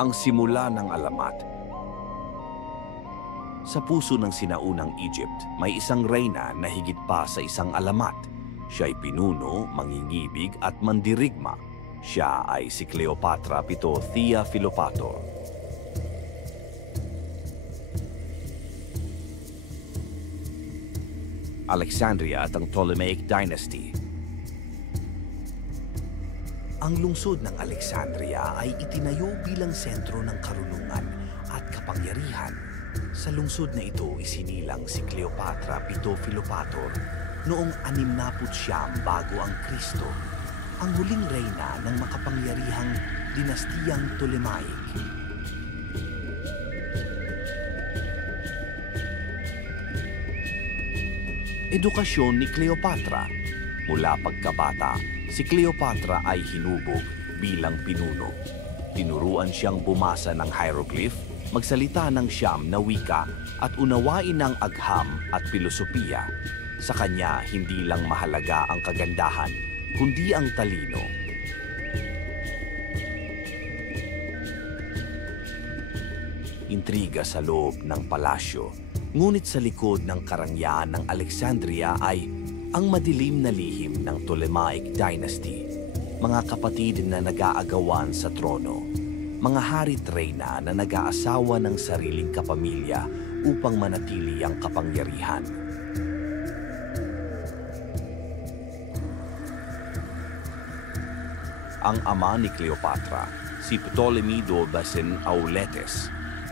Ang simula ng alamat. Sa puso ng sinaunang Egypt, may isang reyna na higit pa sa isang alamat. Siya ay pinuno, mangingibig at mandirigma. Siya ay si Cleopatra Pitothea Philopator. Alexandria at ang Ptolemaic Dynasty. Ang lungsod ng Alexandria ay itinayo bilang sentro ng karunungan at kapangyarihan. Sa lungsod na ito isinilang si Cleopatra Pito Philopator noong 69 bago ang Kristo, ang huling reyna ng makapangyarihang dinastiyang Ptolemaic. Edukasyon ni Cleopatra. Mula pagkabata, si Cleopatra ay hinubog bilang pinuno. Tinuruan siyang bumasa ng hieroglyph, magsalita ng siyam na wika at unawain ng agham at filosofiya. Sa kanya, hindi lang mahalaga ang kagandahan, kundi ang talino. Intriga sa loob ng palasyo, ngunit sa likod ng karangyaan ng Alexandria ay ang madilim na lihim ng Ptolemaic Dynasty, mga kapatid na nag-aagawan sa trono, mga hari't reyna na nag-aasawa ng sariling kapamilya upang manatili ang kapangyarihan. Ang ama ni Cleopatra, si Ptolemy Dodasen Auletes.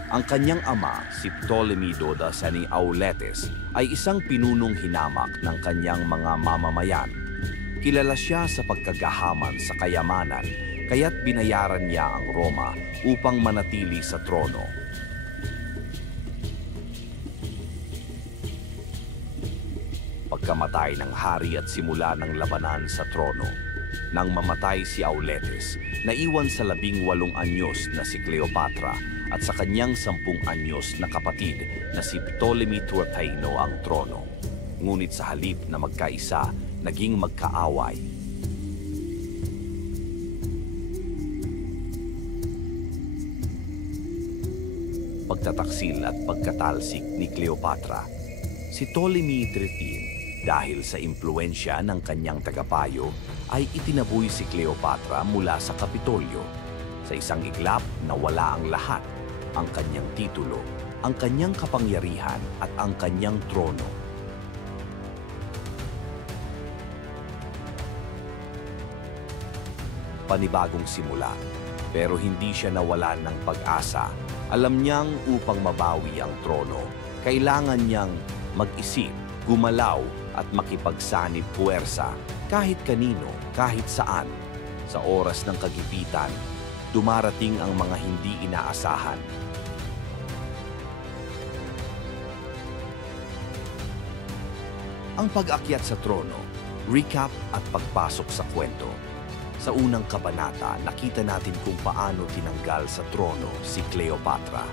Ang kanyang ama, si Ptolemy Dodasen Auletes, ay isang pinunong hinamak ng kanyang mga mamamayan. Kilala siya sa pagkagahaman sa kayamanan, kaya't binayaran niya ang Roma upang manatili sa trono. Pagkamatay ng hari at simula ng labanan sa trono, nang mamatay si Auletes, naiwan sa 18 anyos na si Cleopatra at sa kanyang 10 anyos na kapatid na si Ptolemy Turpino ang trono. Ngunit sa halip na magkaisa, naging magkaaway. Pagtataksil at pagkatalsik ni Cleopatra, si Ptolemy III, dahil sa impluensya ng kanyang tagapayo, ay itinaboy si Cleopatra mula sa Kapitolyo. Sa isang iglap, nawala ang lahat, ang kanyang titulo, ang kanyang kapangyarihan at ang kanyang trono. Panibagong simula, pero hindi siya nawalan ng pag-asa. Alam niyang upang mabawi ang trono, kailangan niyang mag-isip, gumalaw at makipagsanib puwersa kahit kanino, kahit saan. Sa oras ng kagipitan, dumarating ang mga hindi inaasahan. Ang pag-akyat sa trono, recap at pagpasok sa kwento. Sa unang kabanata, nakita natin kung paano tinanggal sa trono si Cleopatra.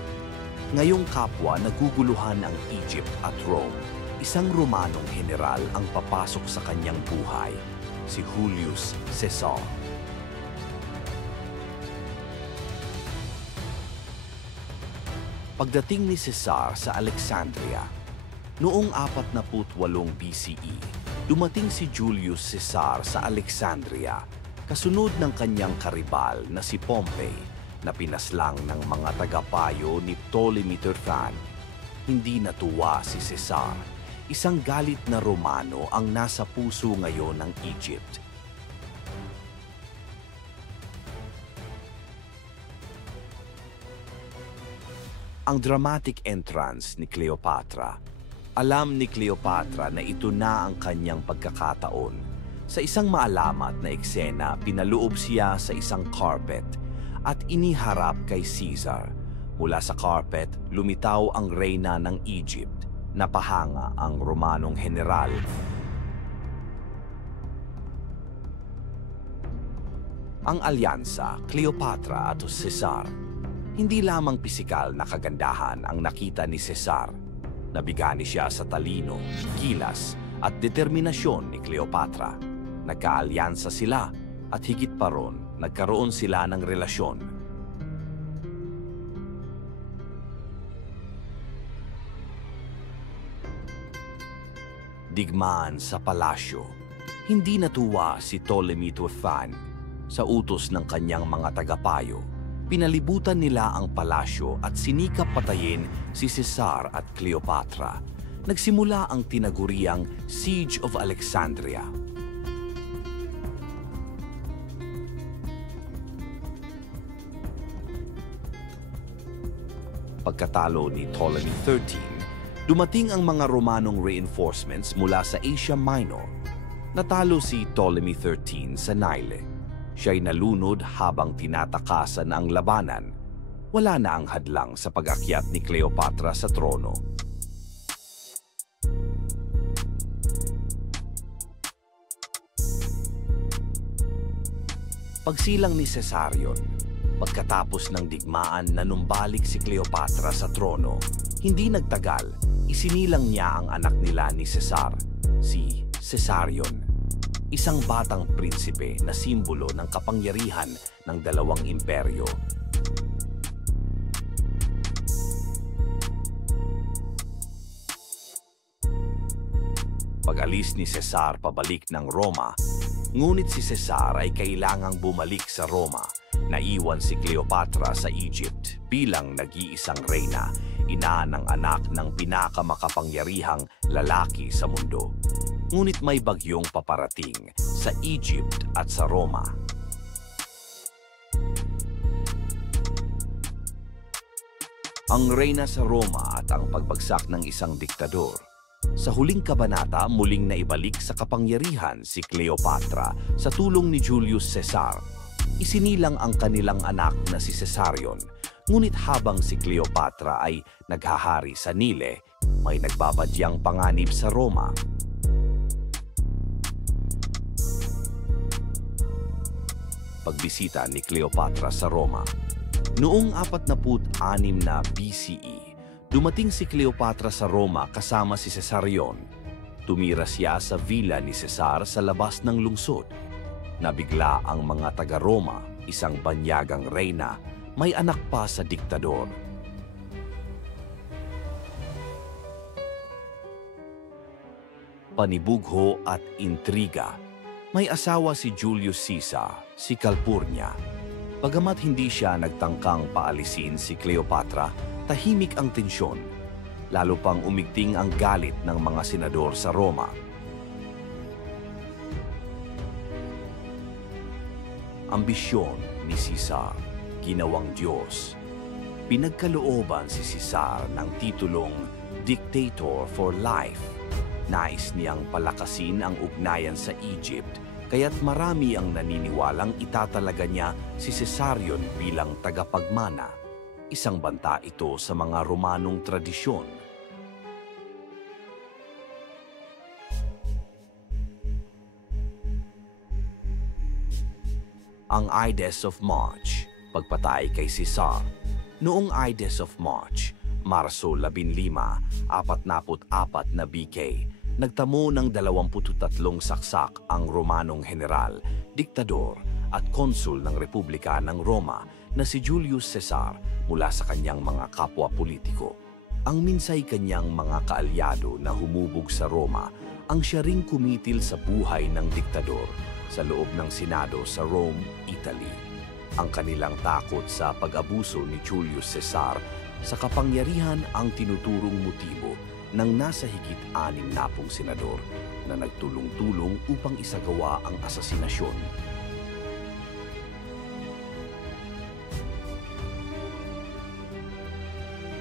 Ngayong kapwa, naguguluhan ang Egypt at Rome. Isang Romanong general ang papasok sa kanyang buhay, si Julius Caesar. Pagdating ni Caesar sa Alexandria, noong 48 BCE, dumating si Julius Caesar sa Alexandria, kasunod ng kanyang karibal na si Pompey, na pinaslang ng mga tagapayo ni Ptolemy III. Hindi natuwa si Caesar. Isang galit na Romano ang nasa puso ngayon ng Egypt. Ang dramatic entrance ni Cleopatra. Alam ni Cleopatra na ito na ang kanyang pagkakataon. Sa isang maalamat na eksena, pinaloob siya sa isang carpet at iniharap kay Caesar. Mula sa carpet, lumitaw ang reyna ng Egypt. Napahanga ang Romanong general. Ang alyansa, Cleopatra at Caesar. Hindi lamang pisikal na kagandahan ang nakita ni Caesar. Nabigani siya sa talino, gilas at determinasyon ni Cleopatra. Nagkaalyansa sila at higit pa ron, nagkaroon sila ng relasyon. Digmaan sa palasyo. Hindi natuwa si Ptolemy Tuefan sa utos ng kanyang mga tagapayo. Pinalibutan nila ang palasyo at sinikap patayin si Cesar at Cleopatra. Nagsimula ang tinaguriang Siege of Alexandria. Pagkatalo ni Ptolemy 13, dumating ang mga Romanong reinforcements mula sa Asia Minor. Natalo si Ptolemy 13 sa Nile. Siya'y nalunod habang tinatakasan ang labanan. Wala na ang hadlang sa pag-akyat ni Cleopatra sa trono. Pagsilang ni Caesarion. Pagkatapos ng digmaan na numbalik si Cleopatra sa trono, hindi nagtagal, isinilang niya ang anak nila ni Cesar, si Caesarion, isang batang prinsipe na simbolo ng kapangyarihan ng dalawang imperyo. Pag-alis ni Cesar pabalik ng Roma, ngunit si Cesar ay kailangang bumalik sa Roma. Naiwan si Cleopatra sa Egypt bilang nag-iisang reyna, ina ng anak ng pinakamakapangyarihang lalaki sa mundo. Ngunit may bagyong paparating sa Egypt at sa Roma. Ang reyna sa Roma at ang pagbagsak ng isang diktador. Sa huling kabanata, muling naibalik sa kapangyarihan si Cleopatra sa tulong ni Julius Caesar. Isinilang ang kanilang anak na si Caesarion, ngunit habang si Cleopatra ay naghahari sa Nile, may nagbabadyang panganib sa Roma. Pagbisita ni Cleopatra sa Roma. Noong 46 na BCE, dumating si Cleopatra sa Roma kasama si Caesarion. Tumira siya sa villa ni Caesar sa labas ng lungsod. Nabigla ang mga taga-Roma, isang banyagang reyna, may anak pa sa diktador. Panibugho at intriga. May asawa si Julius Caesar, si Calpurnia. Bagamat hindi siya nagtangkang paalisin si Cleopatra, tahimik ang tensyon. Lalo pang umigting ang galit ng mga senador sa Roma. Ambisyon ni Caesar, ginawang Diyos. Pinagkalooban si Caesar ng titulong Dictator for Life. Nais niyang palakasin ang ugnayan sa Egypt, kaya't marami ang naniniwalang itatalaga niya si Caesarion bilang tagapagmana. Isang banta ito sa mga Romanong tradisyon. Ang Ides of March, pagpatay kay Caesar. Noong Ides of March, Marso 15, 44 na BK, nagtamo ng 23 saksak ang Romanong general, diktador at konsul ng Republika ng Roma na si Julius Caesar mula sa kanyang mga kapwa politiko. Ang minsay kanyang mga kaalyado na humubog sa Roma ang siya ring kumitil sa buhay ng diktador sa loob ng Senado sa Rome, Italy. Ang kanilang takot sa pag-abuso ni Julius Caesar sa kapangyarihan ang tinuturong motibo ng nasa higit 60 senador na nagtulong-tulong upang isagawa ang asasinasyon.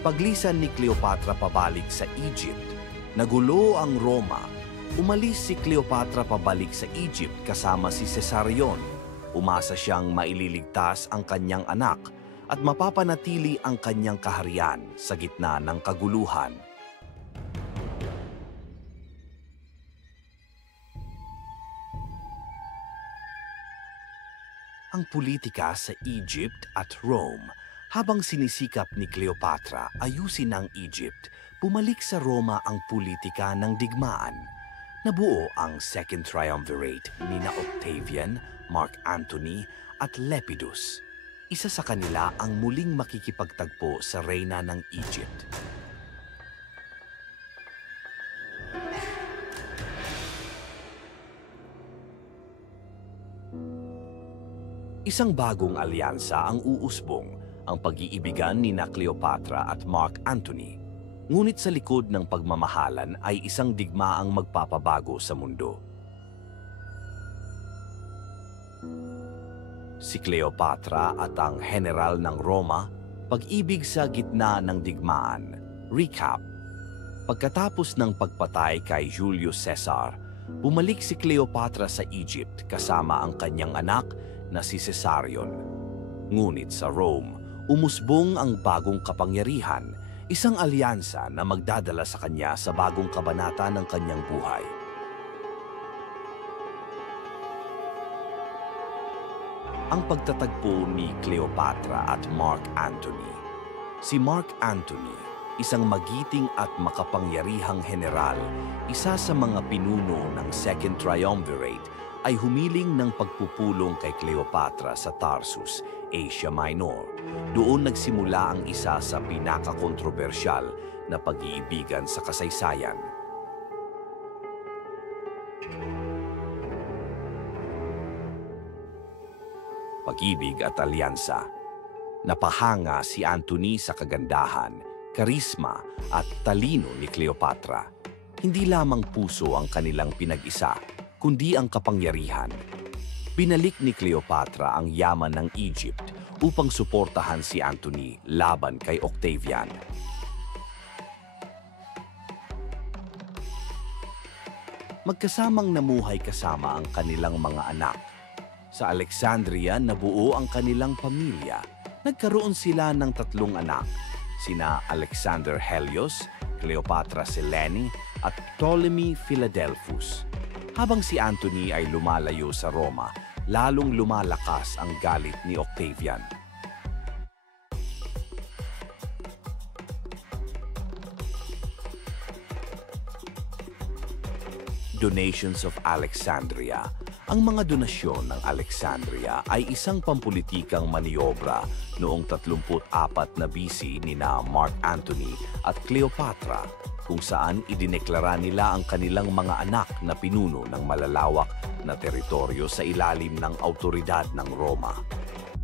Paglisan ni Cleopatra pabalik sa Egypt, nagulo ang Roma. Umalis si Cleopatra pabalik sa Egypt kasama si Caesarion. Umasa siyang maililigtas ang kanyang anak at mapapanatili ang kanyang kaharian sa gitna ng kaguluhan. Ang politika sa Egypt at Rome. Habang sinisikap ni Cleopatra ayusin ang Egypt, bumalik sa Roma ang politika ng digmaan. Nabuo ang Second Triumvirate nina Octavian, Mark Antony at Lepidus. Isa sa kanila ang muling makikipagtagpo sa reyna ng Egypt. Isang bagong alyansa ang uusbong, ang pag-iibigan ni Cleopatra at Mark Antony. Ngunit sa likod ng pagmamahalan ay isang digmaang magpapabago sa mundo. Si Cleopatra at ang General ng Roma, pag-ibig sa gitna ng digmaan. Recap. Pagkatapos ng pagpatay kay Julius Caesar, bumalik si Cleopatra sa Egypt kasama ang kanyang anak na si Caesarion. Ngunit sa Rome, umusbong ang bagong kapangyarihan, isang alyansa na magdadala sa kanya sa bagong kabanata ng kanyang buhay. Ang pagtatagpo ni Cleopatra at Mark Antony. Si Mark Antony, isang magiting at makapangyarihang general, isa sa mga pinuno ng Second Triumvirate, ay humiling ng pagpupulong kay Cleopatra sa Tarsus, Asia Minor. Doon nagsimula ang isa sa pinakakontrobersyal na pag-iibigan sa kasaysayan. Pag-ibig at alyansa. Napahanga si Antony sa kagandahan, karisma at talino ni Cleopatra. Hindi lamang puso ang kanilang pinag-isa, kundi ang kapangyarihan. Binalik ni Cleopatra ang yaman ng Egypt upang suportahan si Antony laban kay Octavian. Magkasamang namuhay kasama ang kanilang mga anak. Sa Alexandria nabuo ang kanilang pamilya. Nagkaroon sila ng 3 anak, sina Alexander Helios, Cleopatra Selene at Ptolemy Philadelphus. Habang si Antony ay lumalayo sa Roma, lalong lumalakas ang galit ni Octavian. Donations of Alexandria. Ang mga donasyon ng Alexandria ay isang pampulitikang maniobra noong 34 na BC nina Mark Antony at Cleopatra, kung saan idineklara nila ang kanilang mga anak na pinuno ng malalawak na teritoryo sa ilalim ng awtoridad ng Roma.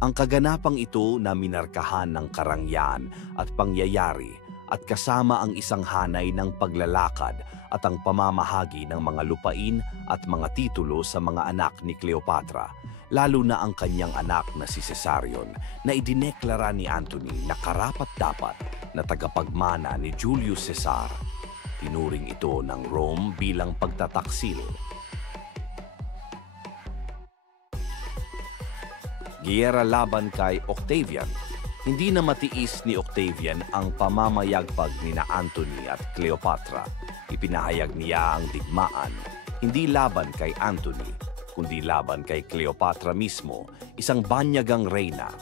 Ang kaganapang ito na minarkahan ng karangyaan at pangyayari at kasama ang isang hanay ng paglalakad at ang pamamahagi ng mga lupain at mga titulo sa mga anak ni Cleopatra, lalo na ang kanyang anak na si Caesarion na idineklara ni Antony na karapat-dapat na tagapagmana ni Julius Caesar. Tinuring ito ng Rome bilang pagtataksil. Giyera laban kay Octavian. Hindi na matiis ni Octavian ang pamamayagpag nina Antony at Cleopatra. Ipinahayag niya ang digmaan, hindi laban kay Antony, kundi laban kay Cleopatra mismo, isang banyagang reyna.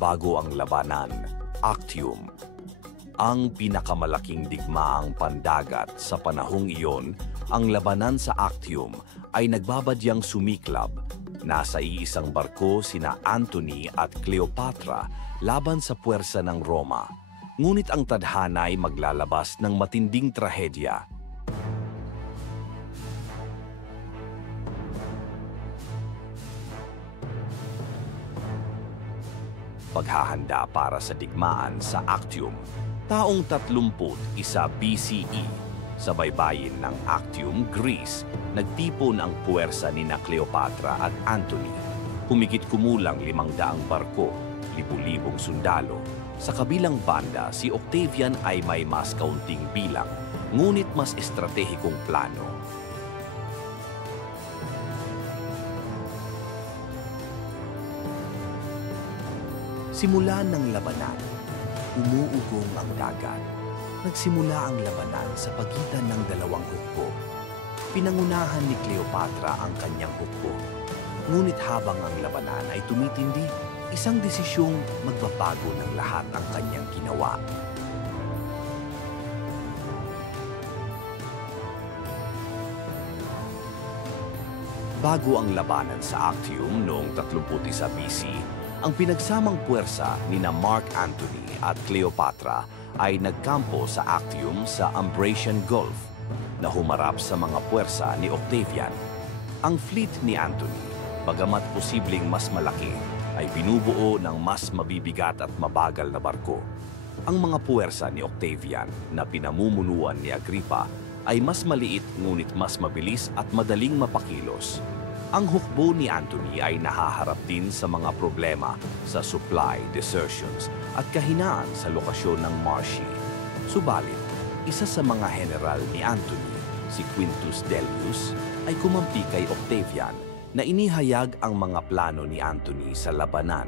Bago ang labanan, Actium. Ang pinakamalaking digmaang pandagat sa panahong iyon, ang labanan sa Actium ay nagbabadyang sumiklab. Nasa iisang barko sina Antony at Cleopatra laban sa puwersa ng Roma. Ngunit ang tadhana ay maglalabas ng matinding trahedya. Paghahanda para sa digmaan sa Actium. Taong 31 BCE, sa baybayin ng Actium, Greece, nagtipon ang puwersa ni Cleopatra at Antony. Humigit kumulang 500 barko, libu-libong sundalo. Sa kabilang banda, si Octavian ay may mas kaunting bilang, ngunit mas estratehikong plano. Simula ng labanan, umuugong ang dagat. Nagsimula ang labanan sa pagitan ng 2 hukbo. Pinangunahan ni Cleopatra ang kanyang hukbo. Ngunit habang ang labanan ay tumitindi, isang desisyong magbabago ng lahat ang kanyang ginawa. Bago ang labanan sa Actium noong 31 BC, Ang pinagsamang puwersa ni na Mark Antony at Cleopatra ay nagkampo sa Actium sa Ambracian Gulf na humarap sa mga puwersa ni Octavian. Ang fleet ni Antony, bagamat posibleng mas malaki, ay binubuo ng mas mabibigat at mabagal na barko. Ang mga puwersa ni Octavian na pinamumunuan ni Agrippa ay mas maliit ngunit mas mabilis at madaling mapakilos. Ang hukbo ni Antony ay nahaharap din sa mga problema sa supply, desertions at kahinaan sa lokasyon ng marshy. Subalit, isa sa mga general ni Antony, si Quintus Dellius, ay kumampi kay Octavian na inihayag ang mga plano ni Antony sa labanan.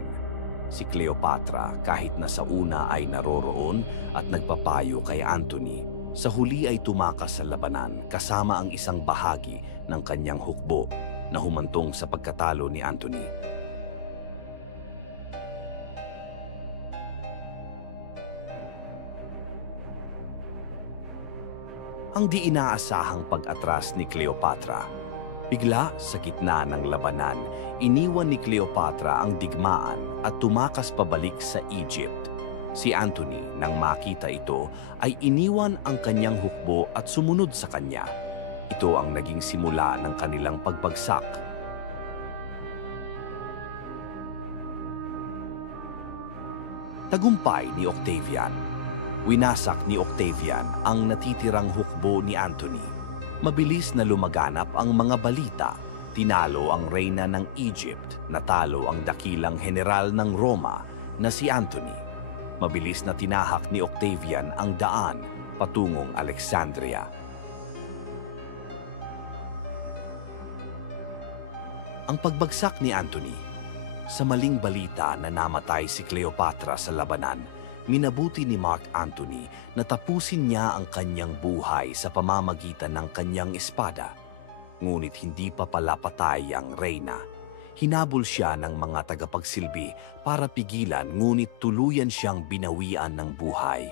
Si Cleopatra, kahit na sa una ay naroroon at nagpapayo kay Antony, sa huli ay tumakas sa labanan kasama ang isang bahagi ng kanyang hukbo na humantong sa pagkatalo ni Antony. Ang di inaasahang pag-atras ni Cleopatra. Bigla sa gitna ng labanan, iniwan ni Cleopatra ang digmaan at tumakas pabalik sa Egypt. Si Antony, nang makita ito, ay iniwan ang kanyang hukbo at sumunod sa kanya. Ito ang naging simula ng kanilang pagbagsak. Tagumpay ni Octavian. Winasak ni Octavian ang natitirang hukbo ni Antony. Mabilis na lumaganap ang mga balita. Tinalo ang reyna ng Egypt, natalo ang dakilang general ng Roma na si Antony. Mabilis na tinahak ni Octavian ang daan patungong Alexandria. Ang pagbagsak ni Antony. Sa maling balita na namatay si Cleopatra sa labanan, minabuti ni Mark Antony na tapusin niya ang kanyang buhay sa pamamagitan ng kanyang espada. Ngunit hindi pa pala patay ang reyna. Hinabol siya ng mga tagapagsilbi para pigilan, ngunit tuluyan siyang binawian ng buhay.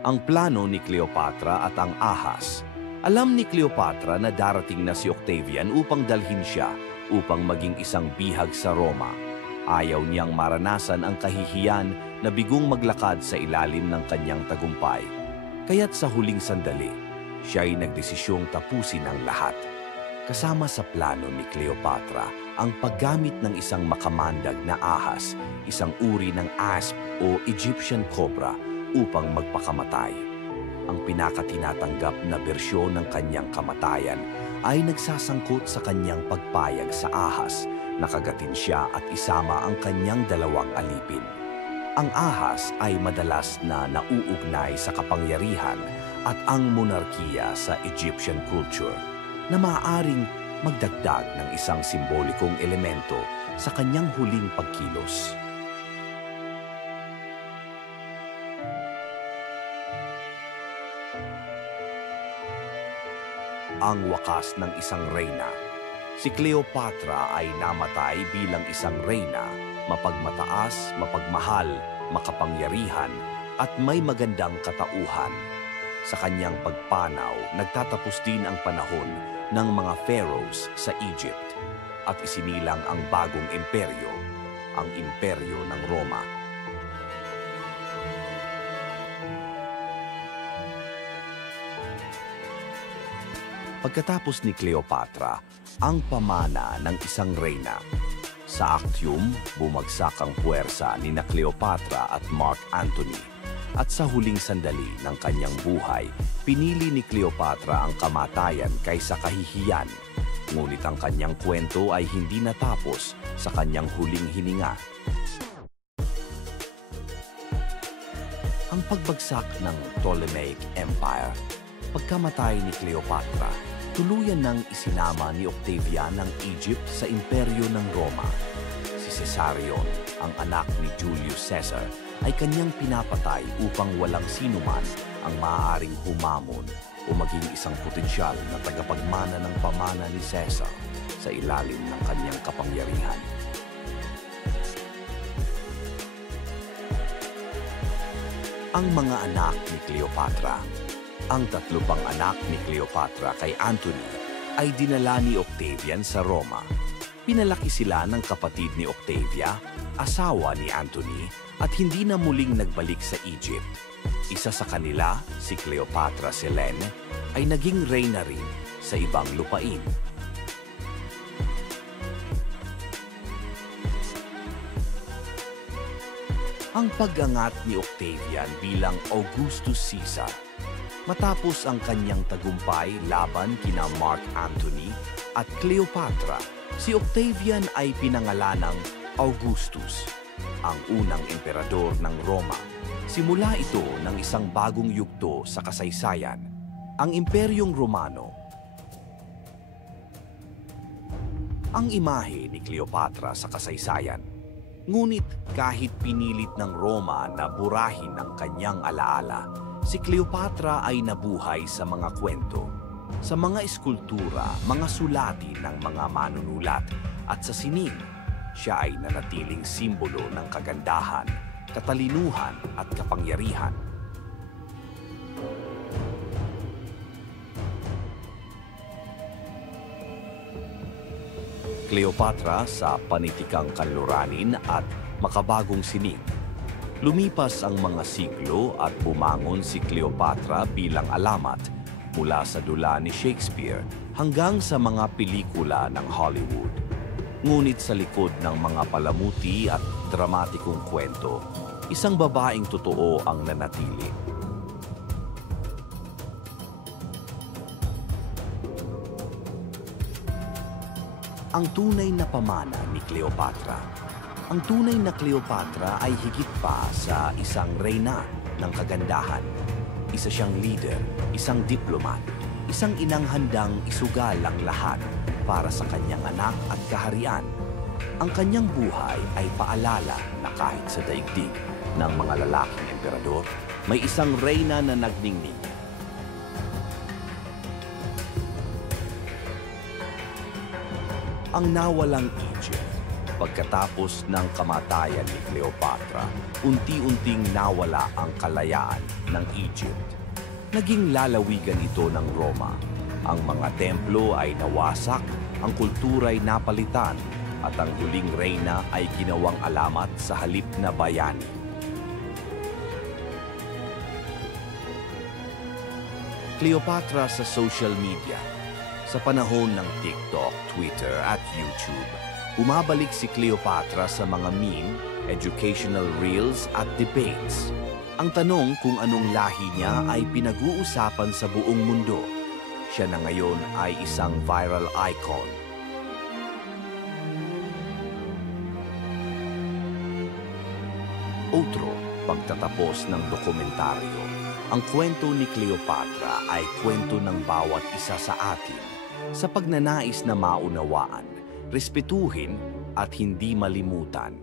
Ang plano ni Cleopatra at ang ahas. Alam ni Cleopatra na darating na si Octavian upang dalhin siya upang maging isang bihag sa Roma. Ayaw niyang maranasan ang kahihiyan na bigong maglakad sa ilalim ng kanyang tagumpay. Kaya't sa huling sandali, siya ay nagdesisyong tapusin ang lahat. Kasama sa plano ni Cleopatra ang paggamit ng isang makamandag na ahas, isang uri ng asp o Egyptian cobra, upang magpakamatay. Ang pinakatinatanggap na bersyon ng kanyang kamatayan ay nagsasangkot sa kanyang pagpayag sa ahas na kagatin siya at isama ang kanyang dalawang alipin. Ang ahas ay madalas na nauugnay sa kapangyarihan at ang monarkiya sa Egyptian culture na maaaring magdagdag ng isang simbolikong elemento sa kanyang huling pagkilos. Ang wakas ng isang reyna. Si Cleopatra ay namatay bilang isang reyna, mapagmataas, mapagmahal, makapangyarihan, at may magandang katauhan. Sa kanyang pagpanaw, nagtatapos din ang panahon ng mga pharaohs sa Egypt at isinilang ang bagong imperyo, ang imperyo ng Roma. Pagkatapos ni Cleopatra, ang pamana ng isang reyna. Sa Actium, bumagsak ang puwersa ni na Cleopatra at Mark Antony. At sa huling sandali ng kanyang buhay, pinili ni Cleopatra ang kamatayan kaysa kahihiyan. Ngunit ang kanyang kwento ay hindi natapos sa kanyang huling hininga. Ang pagbagsak ng Ptolemaic Empire. Pagkamatay ni Cleopatra, tuluyan nang isinama ni Octavian ang Egypt sa imperyo ng Roma. Si Caesarion, ang anak ni Julius Caesar, ay kanyang pinapatay upang walang sinuman ang maaaring humamon o maging isang potensyal na tagapagmana ng pamana ni Caesar sa ilalim ng kanyang kapangyarihan. Ang mga anak ni Cleopatra. Ang tatlo pang anak ni Cleopatra kay Antony ay dinala ni Octavian sa Roma. Pinalaki sila ng kapatid ni Octavia, asawa ni Antony, at hindi na muling nagbalik sa Egypt. Isa sa kanila, si Cleopatra Selene, ay naging reyna rin sa ibang lupain. Ang pag-angat ni Octavian bilang Augustus Caesar. Matapos ang kanyang tagumpay laban kina Mark Antony at Cleopatra, si Octavian ay pinangalanang Augustus, ang unang emperador ng Roma. Simula ito ng isang bagong yugto sa kasaysayan, ang Imperyong Romano. Ang imahe ni Cleopatra sa kasaysayan. Ngunit kahit pinilit ng Roma na burahin ang kanyang alaala, si Cleopatra ay nabuhay sa mga kwento, sa mga eskultura, mga sulati ng mga manunulat, at sa sining. Siya ay nanatiling simbolo ng kagandahan, katalinuhan at kapangyarihan. Cleopatra sa panitikang kanluranin at makabagong sining. Lumipas ang mga siglo at bumangon si Cleopatra bilang alamat mula sa dula ni Shakespeare hanggang sa mga pelikula ng Hollywood. Ngunit sa likod ng mga palamuti at dramatikong kwento, isang babaeng totoo ang nanatili. Ang tunay na pamana ni Cleopatra. Ang tunay na Cleopatra ay higit pa sa isang reyna ng kagandahan. Isa siyang leader, isang diplomat, isang inang handang isugal ang lahat para sa kanyang anak at kaharian. Ang kanyang buhay ay paalala na kahit sa daigdig ng mga lalaking emperador, may isang reyna na nagningning. Ang nawalang Egypt. Pagkatapos ng kamatayan ni Cleopatra, unti-unting nawala ang kalayaan ng Egypt. Naging lalawigan ito ng Roma. Ang mga templo ay nawasak, ang kultura ay napalitan, at ang huling reyna ay ginawang alamat sa halip na bayani. Cleopatra sa social media. Sa panahon ng TikTok, Twitter at YouTube, bumabalik si Cleopatra sa mga meme, educational reels at debates. Ang tanong kung anong lahi niya ay pinag-uusapan sa buong mundo. Siya na ngayon ay isang viral icon. Otro, pagtatapos ng dokumentaryo. Ang kwento ni Cleopatra ay kwento ng bawat isa sa atin sa pagnanais na maunawaan, respetuhin at hindi malimutan.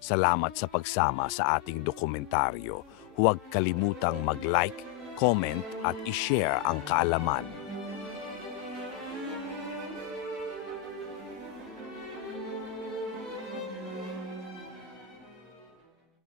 Salamat sa pagsama sa ating dokumentaryo. Huwag kalimutang mag-like, comment at i-share ang kaalaman.